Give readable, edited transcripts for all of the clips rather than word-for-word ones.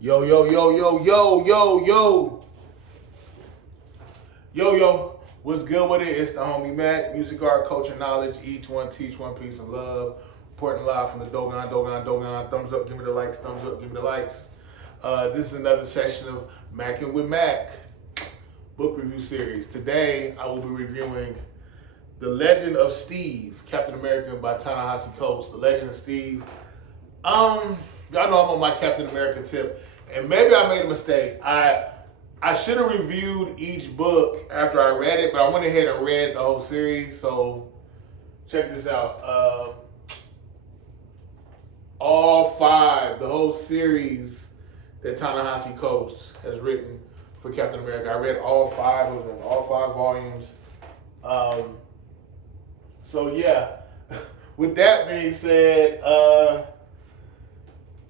Yo, yo, yo, yo, yo, yo, yo. Yo, yo. What's good with it? It's the homie Mac, music art, culture, knowledge, each one, teach one, peace and love. Reporting live from the Dogon. Thumbs up, give me the likes. Thumbs up, give me the likes. This is another session of Mackin' with Mac book review series. Today, I will be reviewing The Legend of Steve, Captain America by Tanahesi Coates. The Legend of Steve. Y'all know I'm on my Captain America tip, and maybe I made a mistake. I should have reviewed each book after I read it, but I went ahead and read the whole series. So check this out. All five, the whole series that Ta-Nehisi Coates has written for Captain America. I read all five of them, all five volumes. So yeah, with that being said,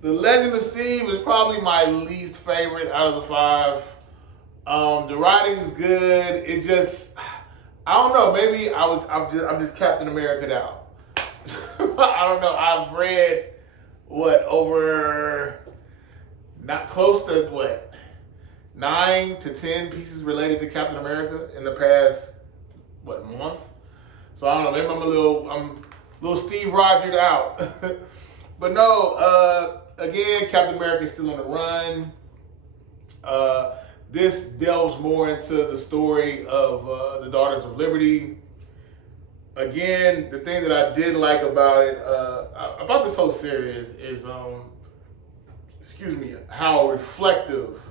The Legend of Steve is probably my least favorite out of the five. The writing's good. It just, I don't know. Maybe I'm just Captain America'd out. I don't know. I've read over not close to 9 to 10 pieces related to Captain America in the past month. So I don't know. Maybe I'm a little Steve Rogered out. But no. Again, Captain America is still on the run. This delves more into the story of the Daughters of Liberty. Again, the thing that I did like about it, about this whole series, is how reflective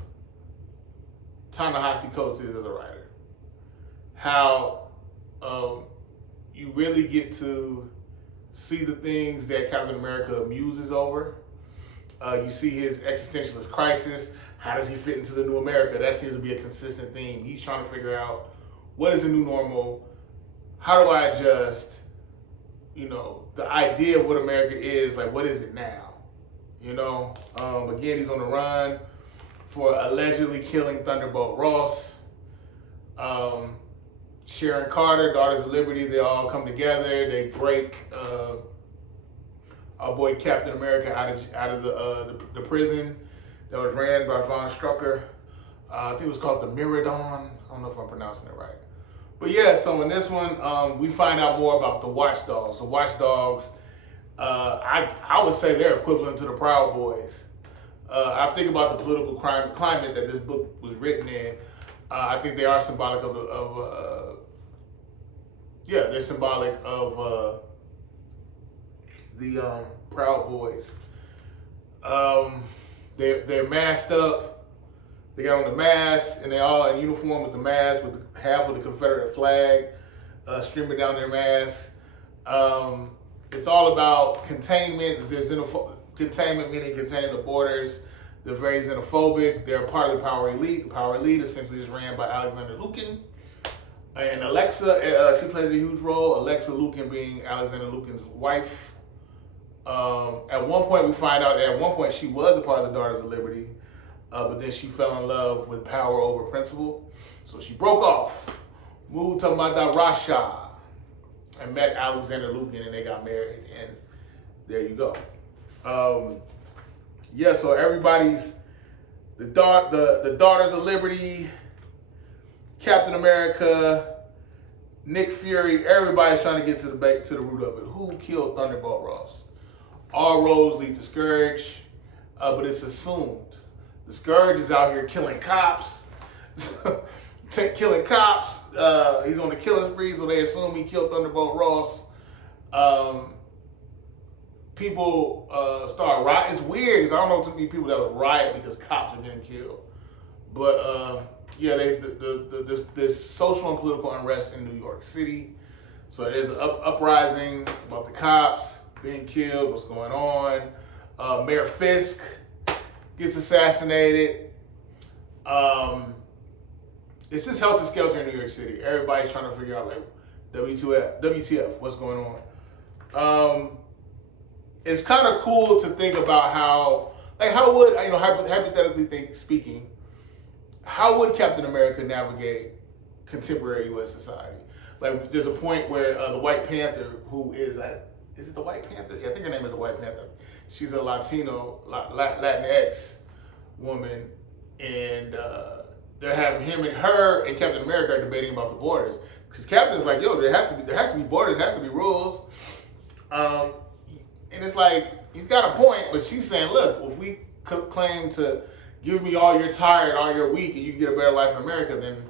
Ta-Nehisi Coates is as a writer. How you really get to see the things that Captain America muses over. You see his existentialist crisis. How does he fit into the new America? That seems to be a consistent theme. He's trying to figure out, what is the new normal? How do I adjust? The idea of what America is, what is it now? Again, he's on the run for allegedly killing Thunderbolt Ross. Sharon Carter, Daughters of Liberty, they all come together. They break our boy Captain America out of the prison that was ran by Von Strucker. I think it was called the Miradon. I don't know if I'm pronouncing it right. But yeah, so in this one, we find out more about the Watchdogs. The Watchdogs, I would say they're equivalent to the Proud Boys. I think about the political climate that this book was written in. I think they are symbolic they're symbolic of the Proud Boys. They're masked up. They got on the mask, and they're all in uniform with the mask, with half of the Confederate flag streaming down their mask. It's all about containment. There's containment, meaning containing the borders. They're very xenophobic. They're part of the power elite. The power elite essentially is ran by Alexander Lukin. And Alexa, she plays a huge role. Alexa Lukin being Alexander Lukin's wife. At one point, we find out that at one point she was a part of the Daughters of Liberty, but then she fell in love with power over principle. So she broke off, moved to Madarasha, and met Alexander Lukin, and they got married, and there you go. So everybody's the Daughters of Liberty, Captain America, Nick Fury. Everybody's trying to get to the root of it. Who killed Thunderbolt Ross? All roads lead to Scourge, but it's assumed. The Scourge is out here killing cops. Killing cops. He's on the killing spree, so they assume he killed Thunderbolt Ross. People start rioting. It's weird because I don't know too many people that would riot because cops are getting killed. But there's social and political unrest in New York City. So there's an uprising about the cops being killed. What's going on? Mayor Fisk gets assassinated. It's just helter skelter in New York City. Everybody's trying to figure out WTF, what's going on. It's kind of cool to think about how would, hypothetically speaking, how would Captain America navigate contemporary U.S. society? There's a point where the White Panther, who is it the White Panther? Yeah, I think her name is the White Panther. She's a Latino, Latinx woman, and they're having him and her and Captain America are debating about the borders. Because Captain's like, yo, there has to be borders, there has to be rules. And it's like, he's got a point, but she's saying, look, if we claim to give me all your tired, all your weak, and you get a better life in America, then,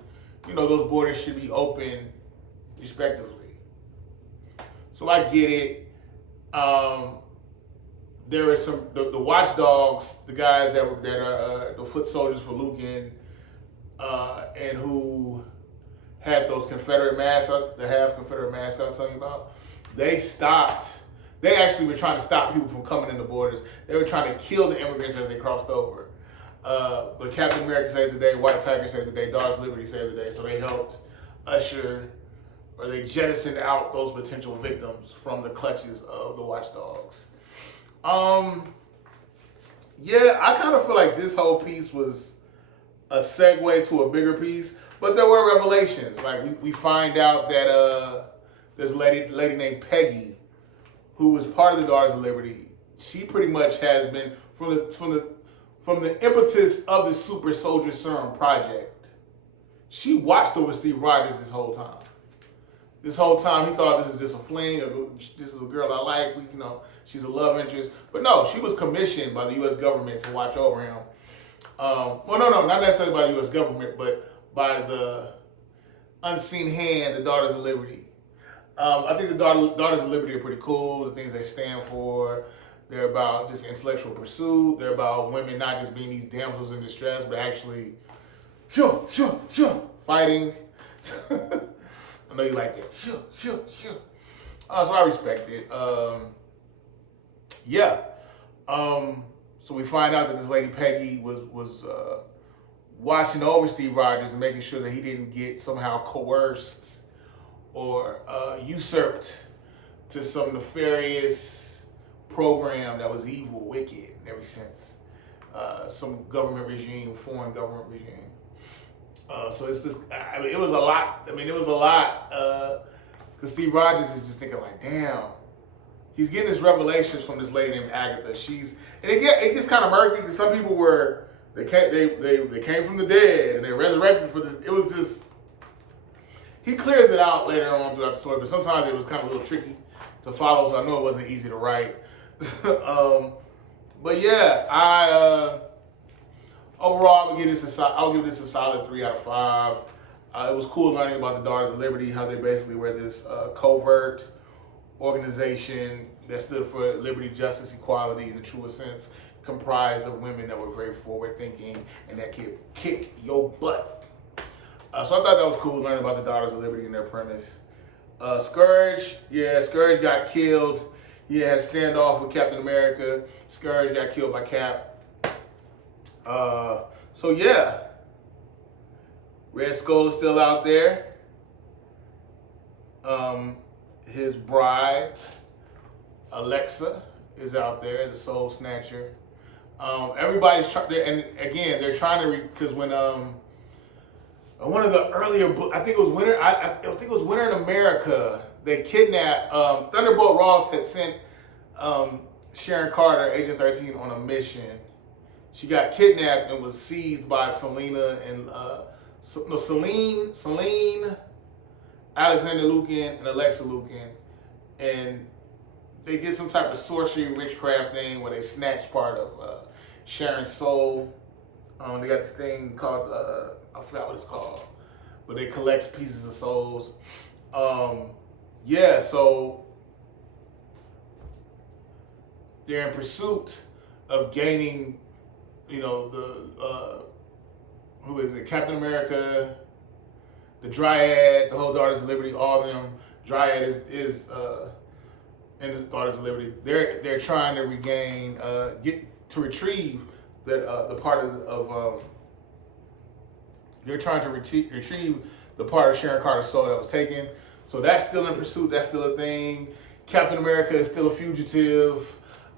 those borders should be open respectively. So I get it. There are the watchdogs, the guys that are the foot soldiers for Lucan, and who had those Confederate mascots, the half Confederate mascots I was talking about. They actually were trying to stop people from coming in the borders. They were trying to kill the immigrants as they crossed over. But Captain America saved the day, White Tiger saved the day, Daughters of Liberty saved the day. So they helped they jettisoned out those potential victims from the clutches of the watchdogs. Yeah, I kind of feel like this whole piece was a segue to a bigger piece, but there were revelations. Like we find out that there's a lady named Peggy who was part of the Daughters of Liberty. She pretty much has been from the impetus of the Super Soldier Serum Project. She watched over Steve Rogers this whole time. This whole time he thought this is just a fling. This is a girl I like. She's a love interest. But no, she was commissioned by the U.S. government to watch over him. Not necessarily by the U.S. government, but by the unseen hand, the Daughters of Liberty. I think the Daughters of Liberty are pretty cool. The things they stand for. They're about just intellectual pursuit. They're about women not just being these damsels in distress, but actually fighting. I know you like that. So I respect it. So we find out that this lady Peggy was watching over Steve Rogers and making sure that he didn't get somehow coerced or usurped to some nefarious program that was evil, wicked in every sense. Some government regime, foreign government regime. So it's just, it was a lot. It was a lot. Because Steve Rogers is just thinking like, damn, he's getting this revelations from this lady named Agatha. It gets kind of murky because some people they came from the dead and they resurrected for this. It was just, he clears it out later on throughout the story, but sometimes it was kind of a little tricky to follow, so I know it wasn't easy to write. But yeah, overall, I'll give this a solid 3 out of 5. It was cool learning about the Daughters of Liberty, how they basically were this covert organization that stood for liberty, justice, equality in the truest sense, comprised of women that were very forward-thinking and that could kick your butt. So I thought that was cool learning about the Daughters of Liberty and their premise. Scourge got killed. He had a standoff with Captain America. Scourge got killed by Cap. So yeah, Red Skull is still out there. His bride, Alexa, is out there, the Soul Snatcher. Everybody's trying, and again, they're trying to, because when one of the earlier books, I think it was Winter in America, they kidnapped, Thunderbolt Ross had sent Sharon Carter, Agent 13, on a mission. She got kidnapped and was seized by Celine, Alexander Lucan, and Alexa Lucan. And they did some type of sorcery, witchcraft thing where they snatched part of Sharon's soul. They got this thing called, I forgot what it's called, but they collect pieces of souls. So they're in pursuit of gaining, who is it? Captain America, the Dryad, the whole Daughters of Liberty, all of them. Dryad is in the Daughters of Liberty. They're trying to regain, retrieve the part of they're trying to retrieve the part of Sharon Carter's soul that was taken. So that's still in pursuit. That's still a thing. Captain America is still a fugitive.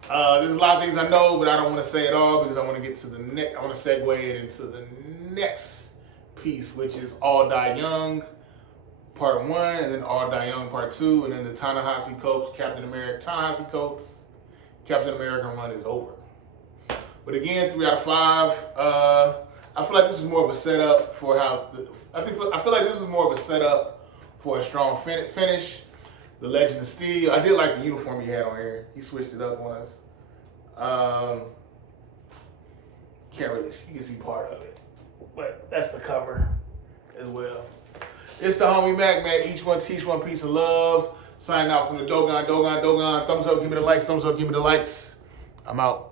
There's a lot of things I know, but I don't want to say it all because I want to get to the next. I want to segue it into the next piece, which is All Die Young, Part 1, and then All Die Young, Part 2, and then the Ta-Nehisi Coates, Captain America. Ta-Nehisi Coates, Captain America run is over. But again, 3 out of 5. I feel like this is more of a setup for I feel like this is more of a setup for a strong finish. The Legend of Steel. I did like the uniform he had on here. He switched it up on us. Can't really see, you can see part of it, but that's the cover as well. It's the homie Mac, man. Each one teach one piece of love. Signing out from the Dogon. Thumbs up, give me the likes. Thumbs up, give me the likes. I'm out.